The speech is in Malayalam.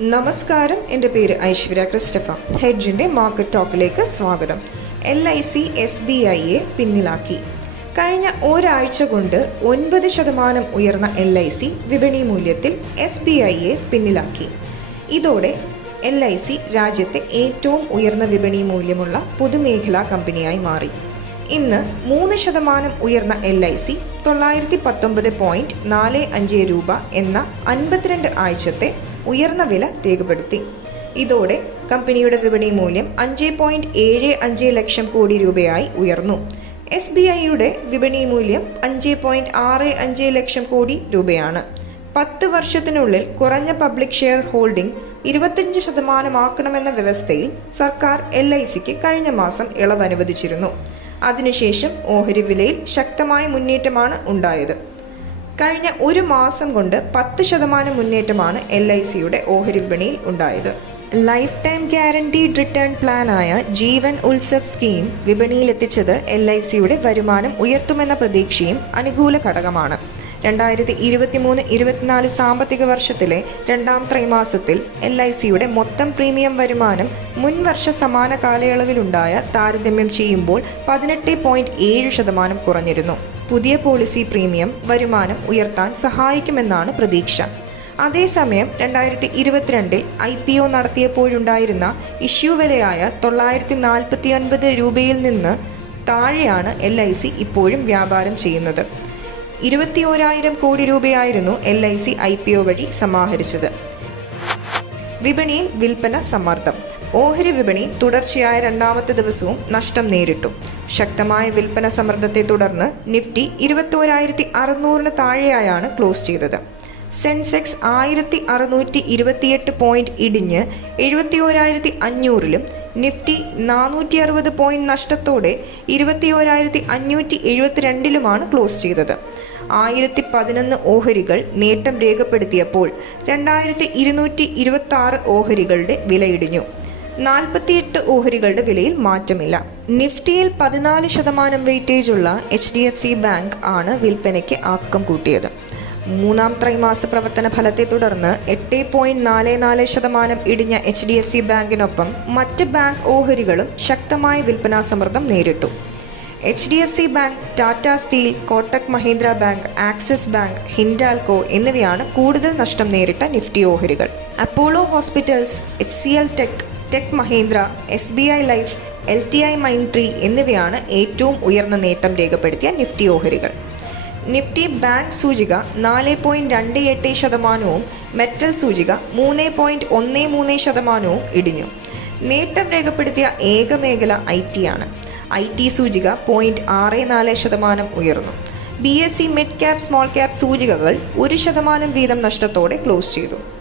നമസ്കാരം. എന്റെ പേര് ഐശ്വര്യ ക്രിസ്റ്റഫ. ഹെഡ്ജിന്റെ മാർക്കറ്റ് ടോക്കിലേക്ക് സ്വാഗതം. L I C S B ഐയെ പിന്നിലാക്കി. കഴിഞ്ഞ ഒരാഴ്ച കൊണ്ട് ഒൻപത് ശതമാനം ഉയർന്ന എൽ ഐ സി വിപണി മൂല്യത്തിൽ എസ് ബി ഐയെ പിന്നിലാക്കി. ഇതോടെ എൽ ഐ സി രാജ്യത്തെ ഏറ്റവും ഉയർന്ന വിപണി മൂല്യമുള്ള പൊതുമേഖലാ കമ്പനിയായി മാറി. ഇന്ന് മൂന്ന് ശതമാനം ഉയർന്ന എൽ ഐ സി തൊള്ളായിരത്തി പത്തൊമ്പത് പോയിന്റ് നാല് അഞ്ച് രൂപ എന്ന അൻപത്തിരണ്ട് ആഴ്ചത്തെ ഉയർന്ന വില രേഖപ്പെടുത്തി. ഇതോടെ കമ്പനിയുടെ വിപണി മൂല്യം അഞ്ച് പോയിന്റ് ഏഴ് അഞ്ച് ലക്ഷം കോടി രൂപയായി ഉയർന്നു. എസ് ബി ഐയുടെ വിപണി മൂല്യം അഞ്ച് പോയിന്റ് ആറ് അഞ്ച് ലക്ഷം കോടി രൂപയാണ്. പത്ത് വർഷത്തിനുള്ളിൽ കുറഞ്ഞ പബ്ലിക് ഷെയർ ഹോൾഡിംഗ് ഇരുപത്തിയഞ്ച് ശതമാനമാക്കണമെന്ന വ്യവസ്ഥയിൽ സർക്കാർ എൽ ഐ സിക്ക് കഴിഞ്ഞ മാസം ഇളവ് അനുവദിച്ചിരുന്നു അതിനുശേഷം ഓഹരി വിലയിൽ ശക്തമായ മുന്നേറ്റമാണ് ഉണ്ടായത്. കഴിഞ്ഞ ഒരു മാസം കൊണ്ട് പത്ത് ശതമാനം മുന്നേറ്റമാണ് എൽ ഐ സിയുടെ ഓഹരി വിപണിയിൽ ഉണ്ടായത്. ലൈഫ് ടൈം ഗ്യാരണ്ടീഡ് റിട്ടേൺ പ്ലാനായ ജീവൻ ഉത്സവ് സ്കീം വിപണിയിലെത്തിച്ചത് എൽ ഐ സിയുടെ വരുമാനം ഉയർത്തുമെന്ന പ്രതീക്ഷയും അനുകൂല ഘടകമാണ്. രണ്ടായിരത്തി ഇരുപത്തിമൂന്ന് ഇരുപത്തിനാല് സാമ്പത്തിക വർഷത്തിലെ രണ്ടാം ത്രൈമാസത്തിൽ എൽ ഐ സിയുടെ മൊത്തം പ്രീമിയം വരുമാനം മുൻവർഷ സമാന കാലയളവിലുണ്ടായ താരതമ്യം ചെയ്യുമ്പോൾ പതിനെട്ട് പോയിന്റ് ഏഴ് ശതമാനം കുറഞ്ഞിരുന്നു. പുതിയ പോളിസി പ്രീമിയം വരുമാനം ഉയർത്താൻ സഹായിക്കുമെന്നാണ് പ്രതീക്ഷ. അതേസമയം രണ്ടായിരത്തി ഇരുപത്തിരണ്ടിൽ ഐ പി ഒ നടത്തിയപ്പോഴുണ്ടായിരുന്ന ഇഷ്യൂ വിലയായ തൊള്ളായിരത്തി നാൽപ്പത്തി ഒൻപത് രൂപയിൽ നിന്ന് താഴെയാണ് എൽ ഐ സി ഇപ്പോഴും വ്യാപാരം ചെയ്യുന്നത്. ഇരുപത്തി ഓരായിരം കോടി രൂപയായിരുന്നു L I C I P O വഴി സമാഹരിച്ചത്. വിപണിയിൽ വിൽപ്പന സമ്മർദ്ദം. ഓഹരി വിപണി തുടർച്ചയായ രണ്ടാമത്തെ ദിവസവും നഷ്ടം നേരിട്ടു. ശക്തമായ വിൽപ്പന സമ്മർദ്ദത്തെ തുടർന്ന് നിഫ്റ്റി ഇരുപത്തോരായിരത്തി അറുന്നൂറിന് താഴെയായാണ് ക്ലോസ് ചെയ്തത്. സെൻസെക്സ് ആയിരത്തി അറുന്നൂറ്റി ഇരുപത്തിയെട്ട് പോയിന്റ് ഇടിഞ്ഞ് എഴുപത്തി ഒരായിരത്തി അഞ്ഞൂറിലും നിഫ്റ്റി നാനൂറ്റി അറുപത് പോയിന്റ് നഷ്ടത്തോടെ ഇരുപത്തി ഒരായിരത്തി അഞ്ഞൂറ്റി എഴുപത്തിരണ്ടിലുമാണ് ക്ലോസ് ചെയ്തത്. ആയിരത്തി പതിനൊന്ന് ഓഹരികൾ നേട്ടം രേഖപ്പെടുത്തിയപ്പോൾ രണ്ടായിരത്തി ഇരുന്നൂറ്റി ഇരുപത്തി ആറ് ഓഹരികളുടെ വിലയിടിഞ്ഞു. നാൽപ്പത്തിയെട്ട് ഓഹരികളുടെ വിലയിൽ മാറ്റമില്ല. നിഫ്റ്റിയിൽ പതിനാല് ശതമാനം വെയിറ്റേജ് ഉള്ള H D F C bank ആണ് വിൽപ്പനയ്ക്ക് ആക്കം കൂട്ടിയത്. മൂന്നാം ത്രൈമാസ പ്രവർത്തന ഫലത്തെ തുടർന്ന് എട്ട് പോയിന്റ് നാല് നാല് ശതമാനം ഇടിഞ്ഞ എച്ച് ഡി എഫ് സി ബാങ്കിനൊപ്പം മറ്റ് ബാങ്ക് ഓഹരികളും ശക്തമായ വിൽപ്പനാ സമ്മർദ്ദം നേരിട്ടു. H D F C bank Tata steel Kotak Mahindra bank Axis bank Hindalco എന്നിവയാണ് കൂടുതൽ നഷ്ടം നേരിട്ട നിഫ്റ്റി ഓഹരികൾ. Apollo hospitals H C L tech tech Mahindra S B I life L T I Mindtree എന്നിവയാണ് ഏറ്റവും ഉയർന്ന നേട്ടം രേഖപ്പെടുത്തിയ നിഫ്റ്റി ഓഹരികൾ. നിഫ്റ്റി ബാങ്ക് സൂചിക നാല് പോയിന്റ് രണ്ട് എട്ട് ശതമാനവും മെറ്റൽ സൂചിക മൂന്ന് പോയിന്റ് ഒന്ന് മൂന്ന് ശതമാനവും ഇടിഞ്ഞു. നേട്ടം രേഖപ്പെടുത്തിയ ഏക മേഖല ഐ ടി ആണ്. ഐ ടി സൂചിക പോയിന്റ് ആറ് നാല് ശതമാനം ഉയർന്നു. B S C mid cap small cap സൂചികകൾ ഒരു ശതമാനം വീതം നഷ്ടത്തോടെ ക്ലോസ് ചെയ്തു.